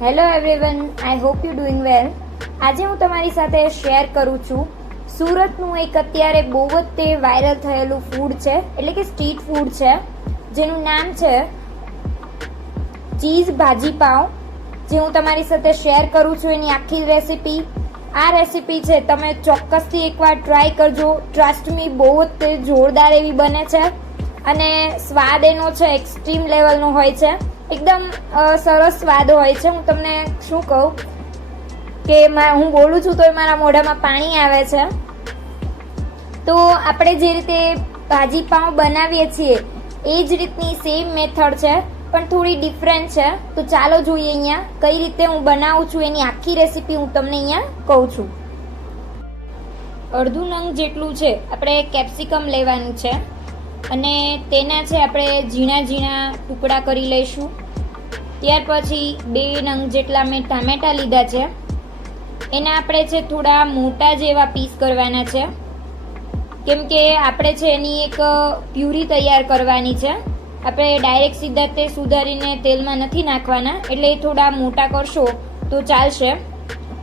Hello everyone, I hope you doing વેલ. આજે હું તમારી સાથે શેર કરું છું સુરતનું એક અત્યારે બહુ જ તે વાયરલ થયેલું ફૂડ છે, એટલે કે સ્ટ્રીટ ફૂડ છે, જેનું નામ છે ચીઝ ભાજી પાવ. જે હું તમારી સાથે શેર કરું છું એની આખી રેસીપી. આ રેસીપી છે, તમે ચોક્કસથી એકવાર ટ્રાય કરજો. ટ્રસ્ટ મી, બહુ જ તે જોરદાર એવી બને છે અને સ્વાદ એનો છે એક્સ્ટ્રીમ લેવલનો હોય છે. એકદમ સરસ સ્વાદ હોય છે. હું તમને શું કહું કે હું બોલું છું તો મારા મોઢામાં પાણી આવે છે. તો આપણે જે રીતે ભાજી પાઉં બનાવીએ છીએ એ જ રીતની સેમ મેથડ છે, પણ થોડી ડિફરન્ટ છે. તો ચાલો જોઈએ અહીંયા કઈ રીતે હું બનાવું છું એની આખી રેસીપી હું તમને અહીંયા કહું છું. અડધું નંગ જેટલું છે આપણે કેપ્સિકમ લેવાનું છે અને તેના છે આપણે ઝીણા ઝીણા ટુકડા કરી લઈશું. ત્યાર પછી 2 નંગ જેટલા મેં ટામેટા લીધા છે, એના આપણે છે થોડા મોટા જેવા પીસ કરવાના છે, કેમ કે આપણે છે એની એક પ્યુરી તૈયાર કરવાની છે. આપણે ડાયરેક્ટ સીધા તે સુધારીને તેલમાં નથી નાખવાના, એટલે એ થોડા મોટા કરશો તો ચાલશે.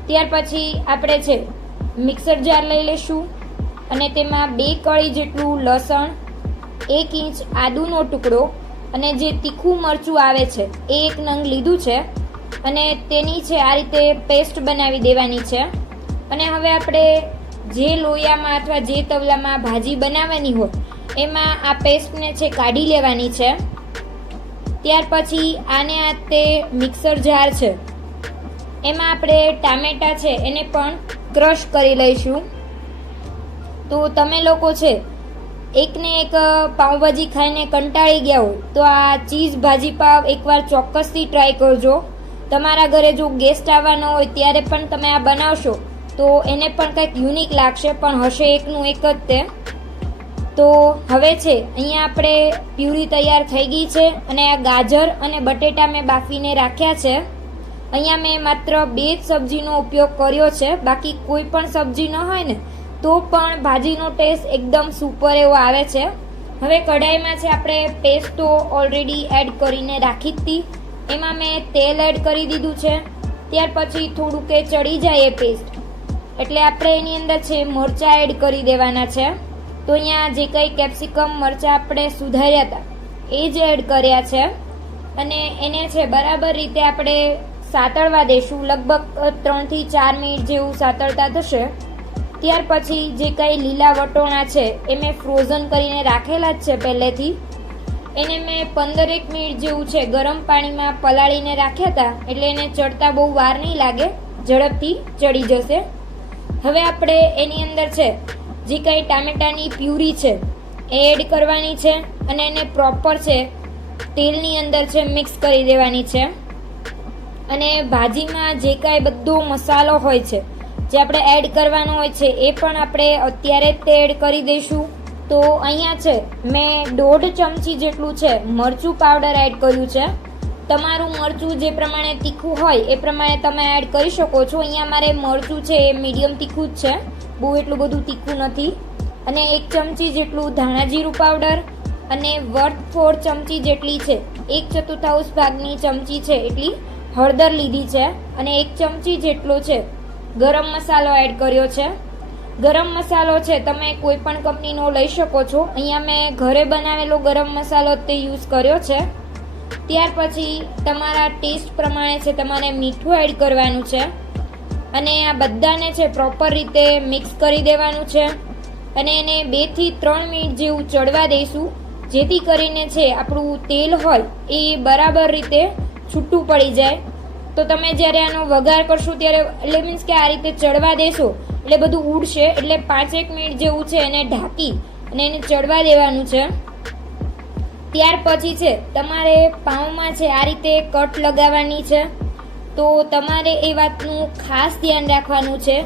ત્યાર પછી આપણે છે મિક્સર જાર લઈ લઈશું અને તેમાં 2 કળી જેટલું લસણ, 1 ઇંચ આદુનો ટુકડો અને જે તીખું મરચું આવે છે એ 1 નંગ લીધું છે અને તેની છે આ રીતે પેસ્ટ બનાવી દેવાની છે. અને હવે આપણે જે લોયામાં અથવા જે તવલામાં ભાજી બનાવવાની હોય એમાં આ પેસ્ટને છે કાઢી લેવાની છે. ત્યાર પછી આને આ તે મિક્સર જાર છે એમાં આપણે ટામેટા છે એને પણ ક્રશ કરી લઈશું. તો તમે લોકો છે એકને એક પાઉંભાજી ખાઈને કંટાળી ગયા હોય તો આ ચીઝ ભાજી પાવ એકવાર ચોક્કસથી ટ્રાય કરજો. તમારા ઘરે જો ગેસ્ટ આવવાનો હોય ત્યારે પણ તમે આ બનાવશો તો એને પણ કંઈક યુનિક લાગશે, પણ હશે એકનું એક જ તે. તો હવે છે અહીંયા આપણે પ્યુરી તૈયાર થઈ ગઈ છે અને આ ગાજર અને બટેટા મેં બાફીને રાખ્યા છે. અહીંયા મેં માત્ર 2 જ સબ્જીનો ઉપયોગ કર્યો છે, બાકી કોઈ પણ સબ્જી ન હોય ને તો પણ ભાજીનો ટેસ્ટ એકદમ સુપર એવો આવે છે. હવે કઢાઈમાં છે આપણે પેસ્ટ તો ઓલરેડી એડ કરીને રાખી હતી, એમાં મેં તેલ એડ કરી દીધું છે. ત્યાર પછી થોડું કે ચડી જાય એ પેસ્ટ એટલે આપણે એની અંદર છે મરચાં એડ કરી દેવાના છે. તો અહીંયા જે કંઈ કેપ્સિકમ મરચાં આપણે સુધાર્યા હતા એ જ એડ કર્યા છે અને એને છે બરાબર રીતે આપણે સાતળવા દઈશું. લગભગ 3 થી 4 મિનિટ જેવું સાતળતા થશે. ત્યાર પછી જે કંઈ લીલા વટોણા છે એ મેં ફ્રોઝન કરીને રાખેલા જ છે પહેલેથી, એને મેં 15 મિનિટ જેવું છે ગરમ પાણીમાં પલાળીને રાખ્યા હતા, એટલે એને ચડતા બહુ વાર નહીં લાગે, ઝડપથી ચડી જશે. હવે આપણે એની અંદર છે જે કંઈ ટામેટાની પ્યુરી છે એ એડ કરવાની છે અને એને પ્રોપર છે તેલની અંદર છે મિક્સ કરી દેવાની છે. અને ભાજીમાં જે કાંઈ બધો મસાલો હોય છે જે આપણે એડ કરવાનો હોય છે એ પણ આપણે અત્યારે જ તે એડ કરી દઈશું. તો અહીંયા છે મેં 1.5 ચમચી જેટલું છે મરચું પાવડર એડ કર્યું છે. તમારું મરચું જે પ્રમાણે તીખું હોય એ પ્રમાણે તમે એડ કરી શકો છો. અહીંયા મારે મરચું છે એ મીડિયમ તીખું જ છે, બહુ એટલું બધું તીખું નથી. અને 1 ચમચી જેટલું ધાણા જીરું પાવડર અને 1/4 ચમચી જેટલી છે 1/4 ભાગની ચમચી છે એટલી હળદર લીધી છે અને 1 ચમચી જેટલો છે ગરમ મસાલો એડ કર્યો છે. ગરમ મસાલો છે તમે કોઈ પણ કંપનીનો લઈ શકો છો. અહીંયા મેં ઘરે બનાવેલો ગરમ મસાલો તે યુઝ કર્યો છે. ત્યાર પછી તમારા ટેસ્ટ પ્રમાણે છે તમારે મીઠું એડ કરવાનું છે અને આ બધાને છે પ્રોપર રીતે મિક્સ કરી દેવાનું છે અને એને 2 થી 3 મિનિટ જેવું ચડવા દઈશું, જેથી કરીને છે આપણું તેલ હોય એ બરાબર રીતે છૂટું પડી જાય. તો તમે જ્યારે આનો વઘાર કરશો ત્યારે એટલે મીન્સ કે આ રીતે ચડવા દેશો એટલે બધું ઉડશે, એટલે 5-1 મિનિટ જેવું છે એને ઢાંકી અને એને ચડવા દેવાનું છે. ત્યાર પછી છે તમારે પાઉંમાં છે આ રીતે કટ લગાવવાની છે. તો તમારે એ વાતનું ખાસ ધ્યાન રાખવાનું છે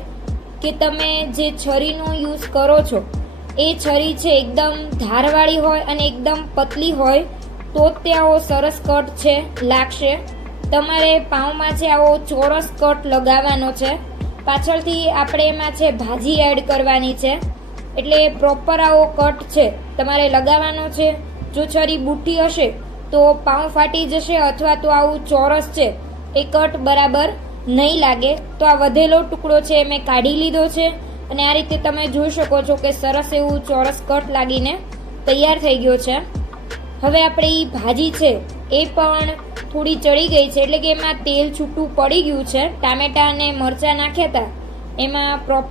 કે તમે જે છરીનો યુઝ કરો છો એ છરી છે એકદમ ધારવાળી હોય અને એકદમ પતલી હોય તો જ તે આવો સરસ કટ છે લાગશે. તમારે પાઉંમાં છે આવો ચોરસ કટ લગાવવાનો છે. પાછળથી આપણે એમાં છે ભાજી એડ કરવાની છે, એટલે પ્રોપર આવો કટ છે તમારે લગાવવાનો છે. જો છરી બુઠ્ઠી હશે તો પાઉં ફાટી જશે, અથવા તો આવું ચોરસ છે એ કટ બરાબર નહીં લાગે. તો આ વધેલો ટુકડો છે મેં કાઢી લીધો છે અને આ રીતે તમે જોઈ શકો છો કે સરસ એવું ચોરસ કટ લાગીને તૈયાર થઈ ગયો છે. હવે આપણે એ ભાજી છે એ પણ થોડી ચડી ગઈ છે, એટલે કે એમાં તેલ છૂટું પડી ગયું છે. ટામેટા અને મરચાં નાખ્યા હતા એમાં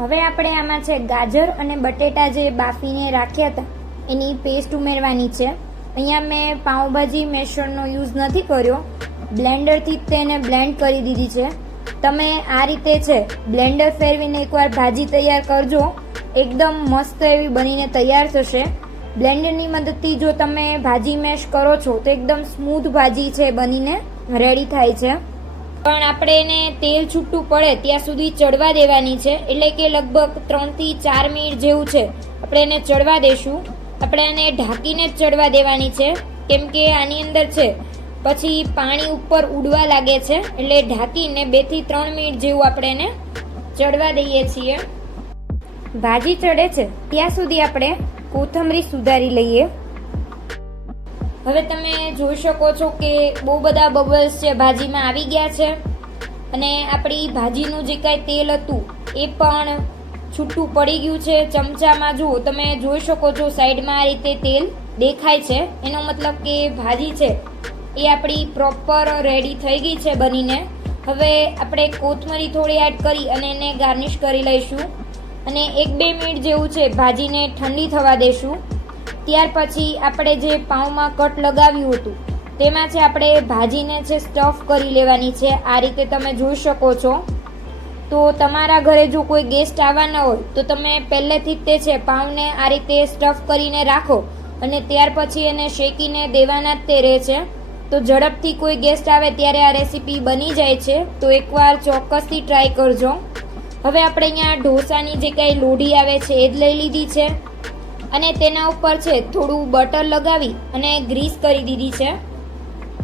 હવે આપણે આમાં છે ગાજર અને બટેટા જે બાફીને રાખ્યા હતા એની પેસ્ટ ઉમેરવાની છે. અહીંયા મેં પાઉંભાજી મેશરનો યુઝ નથી કર્યો, બ્લેન્ડરથી જ તેને બ્લેન્ડ કરી દીધી છે. તમે આ રીતે છે બ્લેન્ડર ફેરવીને એકવાર ભાજી તૈયાર કરજો, એકદમ મસ્ત એવી બનીને તૈયાર થશે. બ્લેન્ડરની મદદથી જો તમે ભાજી મેશ કરો છો તો એકદમ સ્મૂથ ભાજી છે બનીને રેડી થાય છે. પણ આપણે એને તેલ છૂટું પડે ત્યાં સુધી ચડવા દેવાની છે, એટલે કે લગભગ 3 થી 4 મિનિટ જેવું છે આપણે એને ચડવા દેશું. આપણે આને ઢાંકીને જ ચડવા દેવાની છે, કેમ કે આની અંદર છે પછી પાણી ઉપર ઉડવા લાગે છે, એટલે ઢાંકીને 2 થી 3 મિનિટ જેવું આપણે એને ચડવા દઈએ છીએ. ભાજી ચડે છે ત્યાં સુધી આપણે કોથમરી સુધારી લઈએ. હવે તમે જોઈ શકો છો કે બહુ બધા બબલ્સ છે ભાજીમાં આવી ગયા છે અને આપણી ભાજીનું જે કાંઈ તેલ હતું એ પણ છૂટું પડી ગયું છે. ચમચામાં જુઓ, તમે જોઈ શકો છો સાઈડમાં આ રીતે તેલ દેખાય છે, એનો મતલબ કે ભાજી છે એ આપણી પ્રોપર રેડી થઈ ગઈ છે બનીને. હવે આપણે કોથમરી થોડી એડ કરી અને એને ગાર્નિશ કરી લઈશું અને 1-2 મિનિટ જેવું છે ભાજીને ઠંડી થવા દેશું. ત્યાર પછી આપણે જે પાઉંમાં કટ લગાવ્યું હતું તેમાં છે આપણે ભાજીને છે સ્ટફ કરી લેવાની છે. આ રીતે તમે જોઈ શકો છો. તો તમારા ઘરે જો કોઈ ગેસ્ટ આવવાના હોય તો તમે પહેલેથી જ તે છે પાઉંને આ રીતે સ્ટફ કરીને રાખો અને ત્યાર પછી એને શેકીને દેવાના જ તે રહે છે. તો ઝડપથી કોઈ ગેસ્ટ આવે ત્યારે આ રેસીપી બની જાય છે. તો એકવાર ચોક્કસથી ટ્રાય કરજો. હવે આપણે અહીંયા ઢોસાની જે કાંઈ લોઢી આવે છે એ જ લઈ લીધી છે અને તેના ઉપર છે થોડું બટર લગાવી અને ગ્રીસ કરી દીધી છે.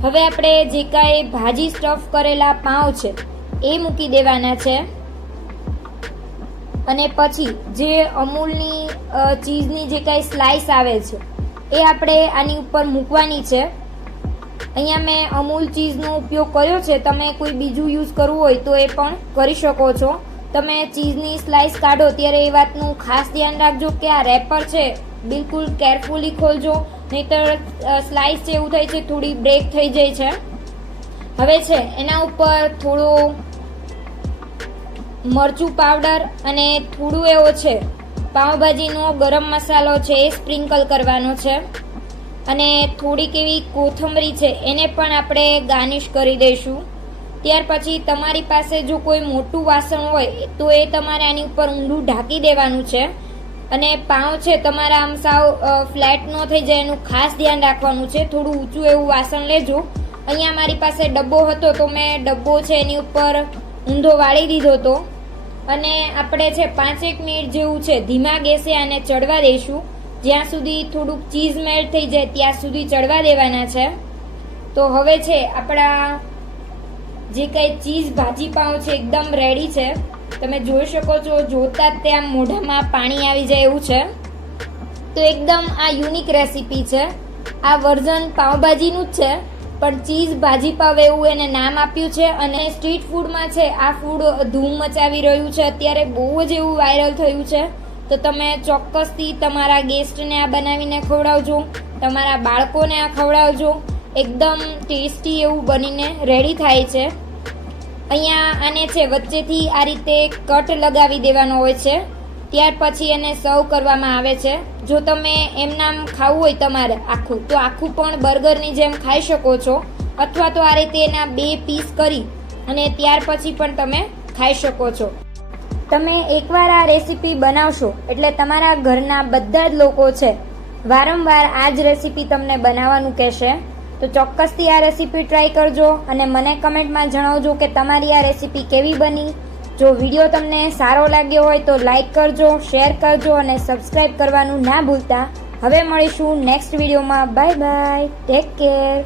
હવે આપણે જે કાંઈ ભાજી સ્ટફ કરેલા પાઉં છે એ મૂકી દેવાના છે અને પછી જે અમૂલની ચીઝની જે કાંઈ સ્લાઇસ આવે છે એ આપણે આની ઉપર મૂકવાની છે. અહીંયા મેં અમૂલ ચીઝનો ઉપયોગ કર્યો છે, તમે કોઈ બીજું યુઝ કરવું હોય તો એ પણ કરી શકો છો. તમે ચીઝની સ્લાઇસ કાઢો ત્યારે એ વાતનું ખાસ ધ્યાન રાખજો કે આ રેપર છે બિલકુલ કેરફુલી ખોલજો, નહીંતર સ્લાઇસ છે એવું થાય છે થોડી બ્રેક થઈ જાય છે. હવે છે એના ઉપર થોડું મરચું પાવડર અને થોડું એવો છે પાઉંભાજીનો ગરમ મસાલો છે એ સ્પ્રિંકલ કરવાનો છે અને થોડીક એવી કોથમરી છે એને પણ આપણે ગાર્નિશ કરી દઈશું. ત્યાર પછી તમારી પાસે જો કોઈ મોટું વાસણ હોય તો એ તમારે આની ઉપર ઊંડું ઢાંકી દેવાનું છે અને પાઉં છે તમારા આમ સાવ ફ્લેટ ન થઈ જાય એનું ખાસ ધ્યાન રાખવાનું છે. થોડું ઊંચું એવું વાસણ લેજો. અહીંયા મારી પાસે ડબ્બો હતો તો મેં ડબ્બો છે એની ઉપર ઊંધો વાળી દીધો હતો અને આપણે છે 5-1 મિનિટ જેવું છે ધીમા ગેસે આને ચડવા દઈશું. જ્યાં સુધી થોડુંક ચીઝ મેલ્ટ થઈ જાય ત્યાં સુધી ચડવા દેવાના છે. તો હવે છે આપણા જે કંઈ ચીઝ ભાજી પાઉં છે એકદમ રેડી છે. તમે જોઈ શકો છો, જોતા જ ત્યાં મોઢામાં પાણી આવી જાય એવું છે. તો એકદમ આ યુનિક રેસીપી છે. આ વર્ઝન પાઉંભાજીનું જ છે પણ ચીઝ ભાજી પાવ એવું એને નામ આપ્યું છે અને સ્ટ્રીટ ફૂડમાં છે આ ફૂડ ધૂમ મચાવી રહ્યું છે. અત્યારે બહુ જ એવું વાયરલ થયું છે. તો તમે ચોક્કસથી તમારા ગેસ્ટને આ બનાવીને ખવડાવજો, તમારા બાળકોને આ ખવડાવજો. એકદમ ટેસ્ટી એવું બનીને રેડી થાય છે. અહીંયા આને છે વચ્ચેથી આ રીતે કટ લગાવી દેવાનો હોય છે, ત્યાર પછી એને સર્વ કરવામાં આવે છે. જો તમે એમનામ ખાવું હોય તમારે આખું, તો આખું પણ બર્ગરની જેમ ખાઈ શકો છો અથવા તો આ રીતે એના 2 પીસ કરી અને ત્યાર પછી પણ તમે ખાઈ શકો છો. તમે એકવાર આ રેસીપી બનાવશો એટલે તમારા ઘરના બધા જ લોકો છે વારંવાર આ જ રેસીપી તમને બનાવવાનું કહેશે. તો ચોક્કસથી આ રેસીપી ટ્રાય કરજો અને મને કમેન્ટમાં જણાવજો કે તમારી આ રેસીપી કેવી બની. જો વિડીયો તમને સારો લાગ્યો હોય તો લાઈક કરજો, શેર કરજો અને સબસ્ક્રાઈબ કરવાનું ના ભૂલતા. હવે મળીશું નેક્સ્ટ વિડીયોમાં. Bye bye, take care.